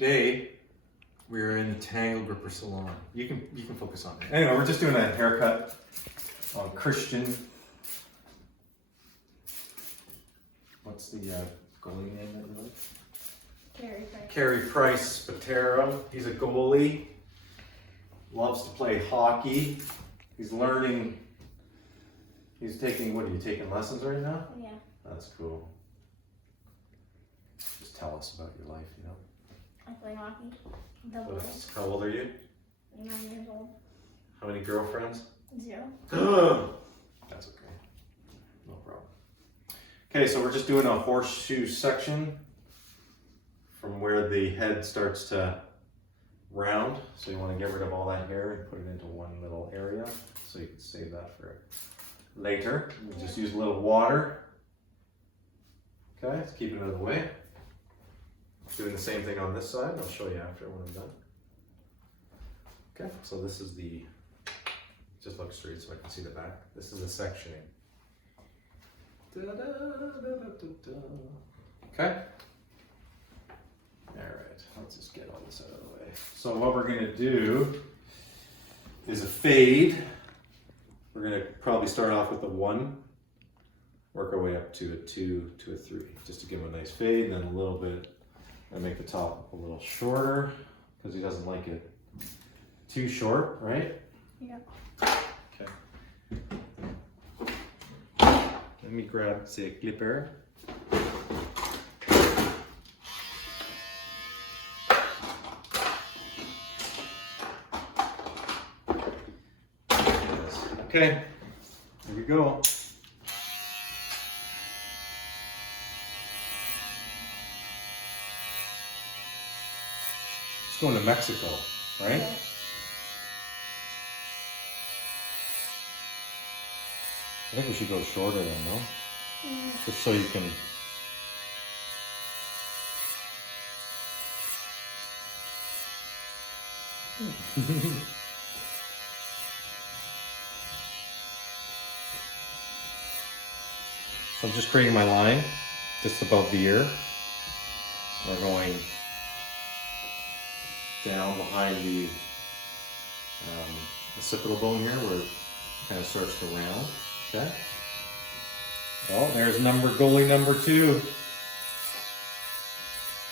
Today, we're in the Tanglegripper Salon. You can focus on it. Anyway, we're just doing a haircut on Christian. What's the goalie name that you like? Carey Price Spatero. He's a goalie. Loves to play hockey. He's learning. He's taking, what are you taking lessons right now? Yeah. That's cool. Just tell us about your life, you know. I play hockey. Double. How old are you? 9 years old. How many girlfriends? 0. That's okay. No problem. Okay, so we're just doing a horseshoe section from where the head starts to round. So you want to get rid of all that hair and put it into one little area. So you can save that for later. We'll just use a little water. Okay, let's keep it out of the way. Doing the same thing on this side. I'll show you after when I'm done. Okay, so this is the, just look straight so I can see the back. This is the sectioning. Okay. All right, let's just get all this out of the way. So what we're gonna do is a fade. We're gonna probably start off with a 1, work our way up to a 2, to a 3, just to give him a nice fade, and then a little bit, and make the top a little shorter, because he doesn't like it too short, right? Yeah. Okay. Let me grab the clipper. Okay, here we go. It's going to Mexico, right? Yeah. I think we should go shorter then, no? Just so you can... So I'm just creating my line, just above the ear. We're going down behind the occipital bone here, where it kind of starts to round. Okay. Well, there's goalie number 2.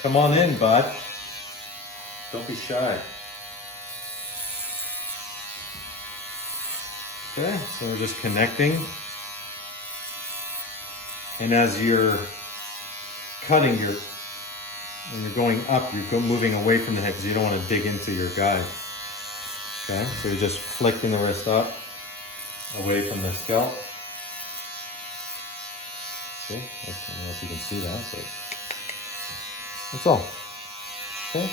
Come on in, bud. Don't be shy. Okay, so we're just connecting. And as you're cutting, when you're going up, you're moving away from the head because you don't want to dig into your guide. Okay, so you're just flicking the wrist up, away from the scalp. See? I don't know if you can see that, but that's all. Okay.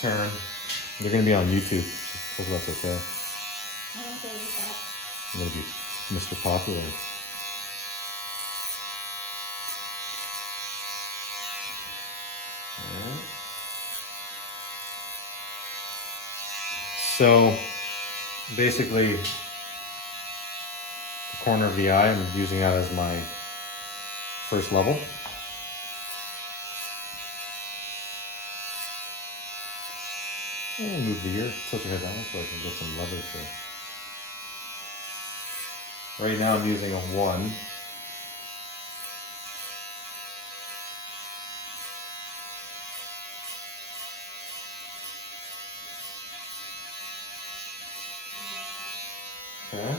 Turn. They're going to be on YouTube. Hope that's okay. I don't think that. I'm going to be Mr. Popular. Alright. So basically, the corner of the eye, I'm using that as my first level. And move the ear, tilt your head down so I can get some leverage here. Right now I'm using a 1. Okay.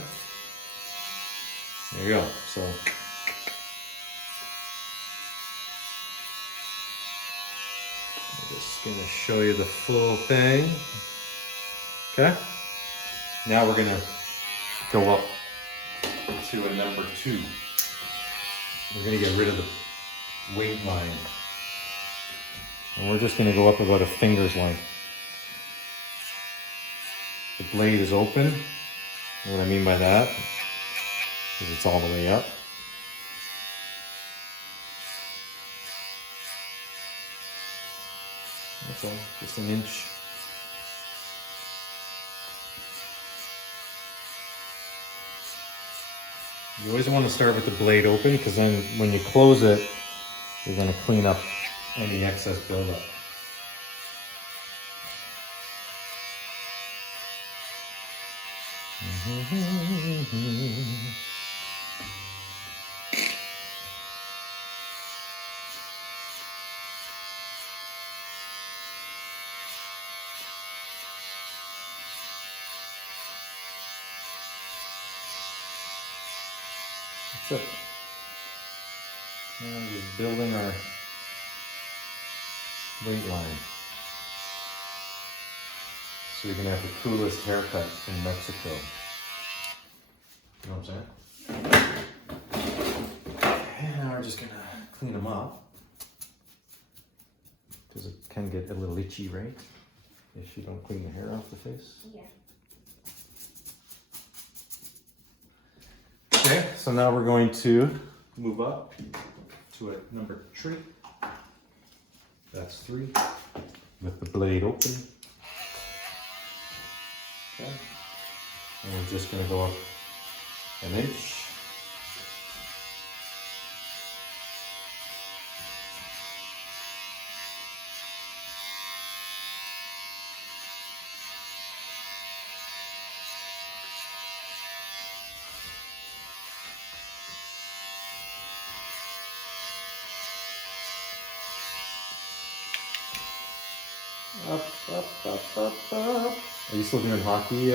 There you go. So I'm just gonna show you the full thing. Okay. Now we're gonna go up to a number 2. We're gonna get rid of the weight line. And we're just gonna go up about a finger's length. The blade is open. And what I mean by that is it's all the way up. That's all, just an inch. You always want to start with the blade open, because then when you close it, you're going to clean up any excess buildup. That's it. Now just building our weight line. So we can have the coolest haircut in Mexico. You know what I'm saying? And now we're just gonna clean them up. Because it can get a little itchy, right? If you don't clean the hair off the face. Yeah. Okay, so now we're going to move up to a number 3. That's 3. With the blade open. Okay. And we're just going to go up an inch. Up, up, up, up, up. Are you still doing hockey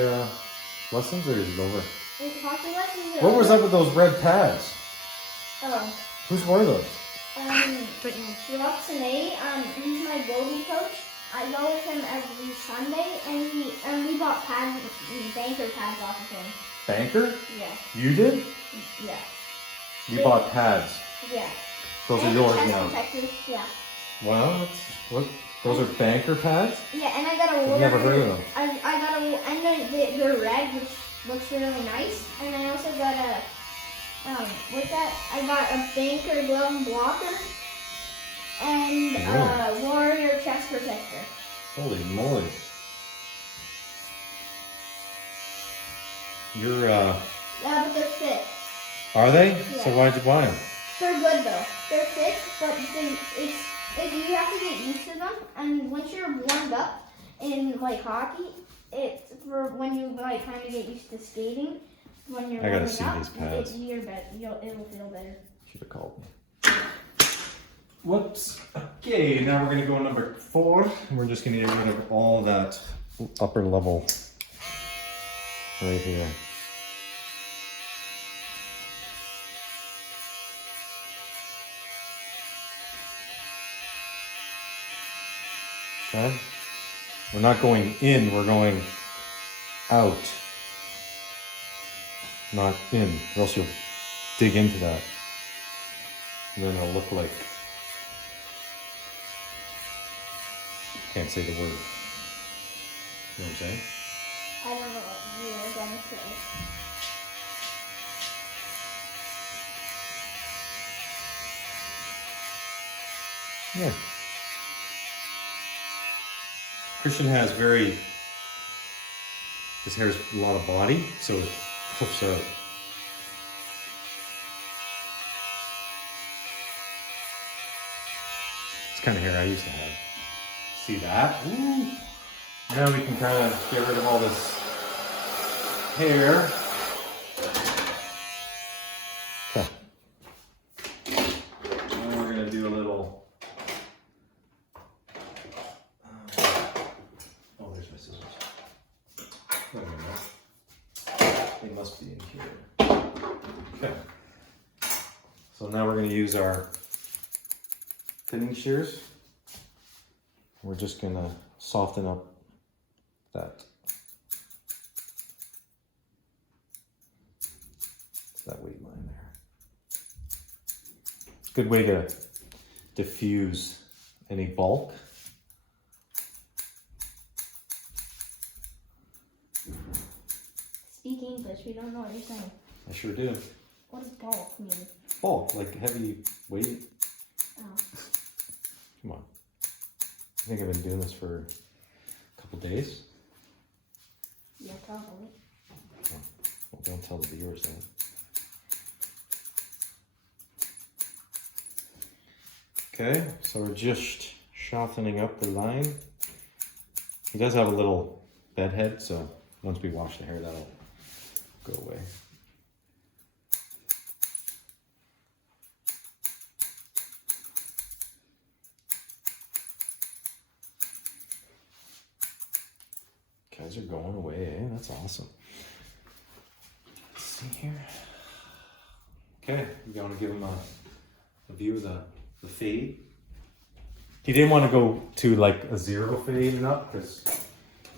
lessons or is it over? It's hockey lessons. What was up with those red pads? Oh. Whose were those? Roxanne, he's my goalie coach. I go with him every Sunday, and we bought pads, banker pads off of him. Banker? Yeah. You did? Yeah. You bought pads. Yeah. Those are And yours chest now. protectors, yeah. Wow, what? Those are banker pads? Yeah, and I got a I've never heard of them. I got a, and they're red, which looks really nice. And I also got a, with that, I got a banker glove and blocker, and a warrior chest protector. Holy moly. You're, Yeah, but they're thick. are they? Yeah. So why'd you buy them? They're good though. They're thick, but you have to get used to them. And once you're warmed up in like hockey, it's for when you like kind of get used to skating. When you're I gotta warming see up, these pads. It'll feel better. Should have called me. Whoops. Okay, now we're gonna go number 4. We're just gonna get rid of all that upper level right here. Okay. We're not going in, we're going out. Not in, or else you'll dig into that. And then it'll look like, can't say the word. You know what I'm saying? I don't know what you were gonna say. Yeah. Christian has his hair has a lot of body, so it puffs out. It's the kind of hair I used to have. See that? Ooh. Now we can kind of get rid of all this hair. Okay. Now we're gonna do a little. Oh, there's my scissors. Wait a minute. They must be in here. Okay. So now we're going to use our thinning shears. We're just going to soften up that weight line there. Good way to diffuse any bulk. Speak English. We don't know what you're saying. I sure do. What does bulk mean? Bulk, like heavy weight. Oh. Come on. I think I've been doing this for a couple days. Yeah, probably. Oh, well, don't tell the viewers that. Okay, so we're just softening up the line. He does have a little bed head, so once we wash the hair, that'll go away. Guys are going away, eh? That's awesome. Let's see here. Okay, you want to give him a view of the fade? He didn't want to go to like a 0 fade and up because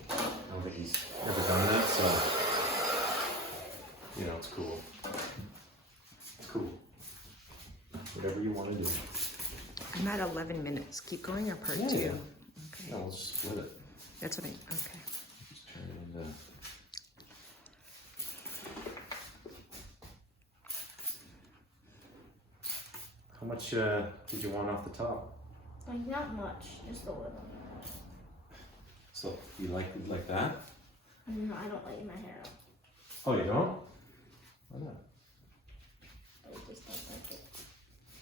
I don't think he's ever done that, so you know, it's cool. It's cool. Whatever you want to do. I'm at 11 minutes. Keep going or part Yeah, 2? yeah. Okay. Yeah, we'll just split it. That's what I, okay. Just turn it into. How much did you want off the top? Like not much, just a little. So you like that? No, I don't like my hair up. Oh, you don't? Why not? I just don't like it.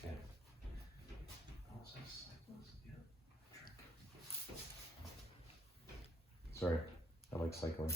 Okay. Sorry, I like cycling.